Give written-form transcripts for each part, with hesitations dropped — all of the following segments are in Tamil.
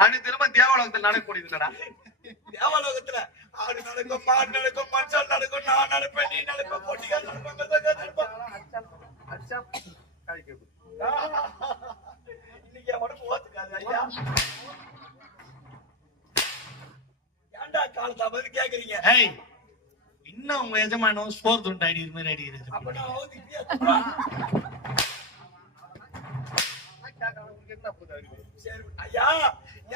ஆடு திரும்ப தேவலோகத்துல நடக்கக்கூடியதுடா. தேவலோகத்துல ஆடு நடக்கும், மாடு நடக்கும், மனுஷன் நடக்கும், நான் நடப்பேன், நீ நடப்ப, போட்டிகள் நடப்பாங்க. இன்னைக்கு என் உடம்பு ஓத்துக்காது ஐயா. ஏன்டா காலத்தை வந்து கேக்குறீங்க? இன்னும் உங்க எஜமானும் ஸ்போர் துண்டு அடிக்கிற மாதிரி அடிக்கிறது. அப்ப நான் சரி ஐயா,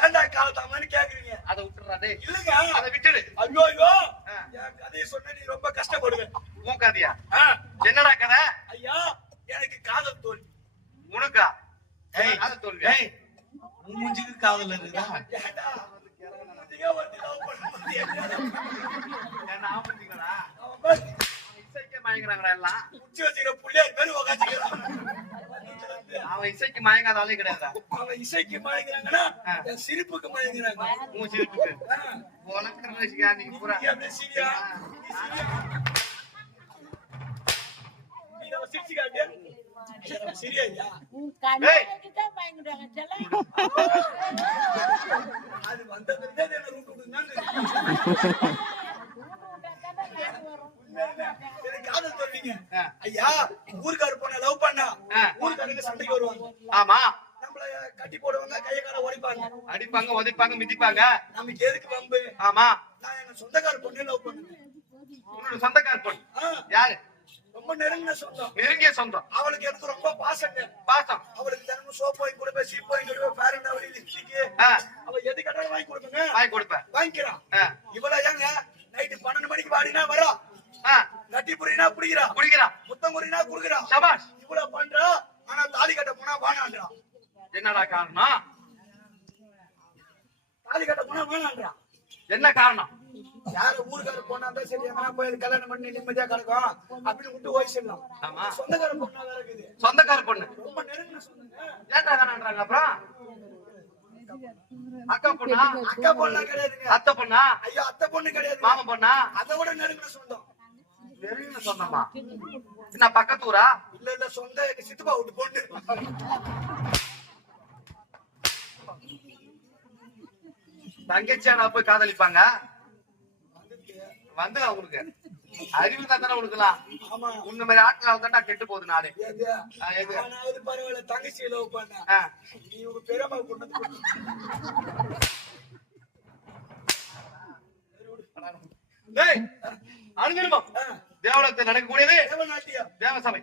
ஏன்டா காலத்தாமன்னு கேக்குறீங்க? அதை விட்டுறாதே. இல்லங்க, அதை விட்டுடு. ஐயோ ஐயோ, என் கதையை சொன்ன நீ ரொம்ப கஷ்டப்படுவேன். உன் கதையா? என்னடா கதை? ஐயா, எனக்கு காதல் தோல்வி. உனக்கா? காதல் தோல்வி? உன் மூஞ்சிக்கு காதல் இருக்குதா? இசைக்கு மயங்குறாங்கடா எல்லாம். உச்சி வச்சுக்கிற புள்ளியா பேரு உக்காச்சுக்கிறான். அவன் இசைக்கு மயங்காத ஆளே கிடையாதா? அவன் இசைக்கு மயங்குறாங்கன்னா என் சிரிப்புக்கு மயங்குறாங்க. உன் சிரிப்புக்கு உனக்கு ரசிகா நீங்க பூரா சிரியா சிரிச்சு காட்டு. சரியா அது வந்த காதல் சொல்றீங்க ஐயா. ஊருக்காரு போன லவ் பண்ணா ஊருக்காரங்க சண்டைக்கு வருவாங்க. ஆமா, நம்மள கட்டி போடுவாங்க, கைய கால உடைப்பாங்க, அடிப்பாங்க, உதைப்பாங்க, மிதிப்பாங்க. நமக்கு எதுக்கு வம்பு? ஆமா, நான் எங்க சொந்தக்கார பொண்ணு லவ் பண்ணுவேன். உன்னோட சொந்தக்கார பொண்ணு யாரு? ரொம்ப நெருங்கின சொந்தம். நெருங்கிய சொந்தம். அவளுக்கு எனக்கு ரொம்ப பாசங்க. பாசம். அவளுக்கு தினமும் சோப்பு வாங்கி கொடுப்பேன், சீப்பு வாங்கி கொடுப்பேன், ஃபேர் அண்ட் லவ்லி, லிப்ஸ்டிக். அவ எது கேட்டாலும் வாங்கி கொடுப்பேங்க. வாங்கி கொடுப்பேன். வாங்கிக்கிறான். இவள ஏங்க நைட்டு 12 மணிக்கு வாடினா வரா, கட்டி புரியினா குடிக்கிறா, முத்தம் குடினா குடுக்குறா. சபாஷ். இவ்வளவு பண்றா, ஆனா தாலி கட்ட போனா வானான்றா. என்னடா காரணம்? தாலி கட்ட போனா வானான்றா. என்ன காரணம்? யார ஊருக்கார போனா தான் சரி, எங்கன்னா போய் கல்யாணம் பண்ணி நிம்மதியா கிடக்கும் அப்படின்னு விட்டு ஓய்ச்சிடலாம். சொந்தக்கார பொண்ணா வேற இருக்குது. சொந்தக்கார பொண்ணு ரொம்ப நெருங்கின சொந்தங்க. ஏன்டா வேணான்றாங்க? அப்புறம் அக்கா பொண்ணா? அக்கா பொண்ணா கிடையாதுங்க. அத்தை பொண்ணா? ஐயோ, அத்தை பொண்ணு கிடையாது. மாமா பொண்ணா? அதை விட நெருங்கின சொந்தம். நெருங்கின சொந்தமா? என்ன பக்கத்தூரா? இல்ல இல்ல, சொந்த எங்க சித்தப்பா விட்டு பொண்ணு. தங்கச்சியா போய் காதலிப்பாங்க வந்து அவங்களுக்கு அறிவு தானே கொடுக்கலாம். உன்ன மாதிரி ஆட்களால் தான்டா கெட்டு போகுது நாடு. பரவாயில்ல, தங்கச்சி லவ் பண்ண நீ உங்க பெரியம்மா கொண்டு அனுதினமும் தேவலோகத்தில் நடக்கக்கூடியது தேவ சபை.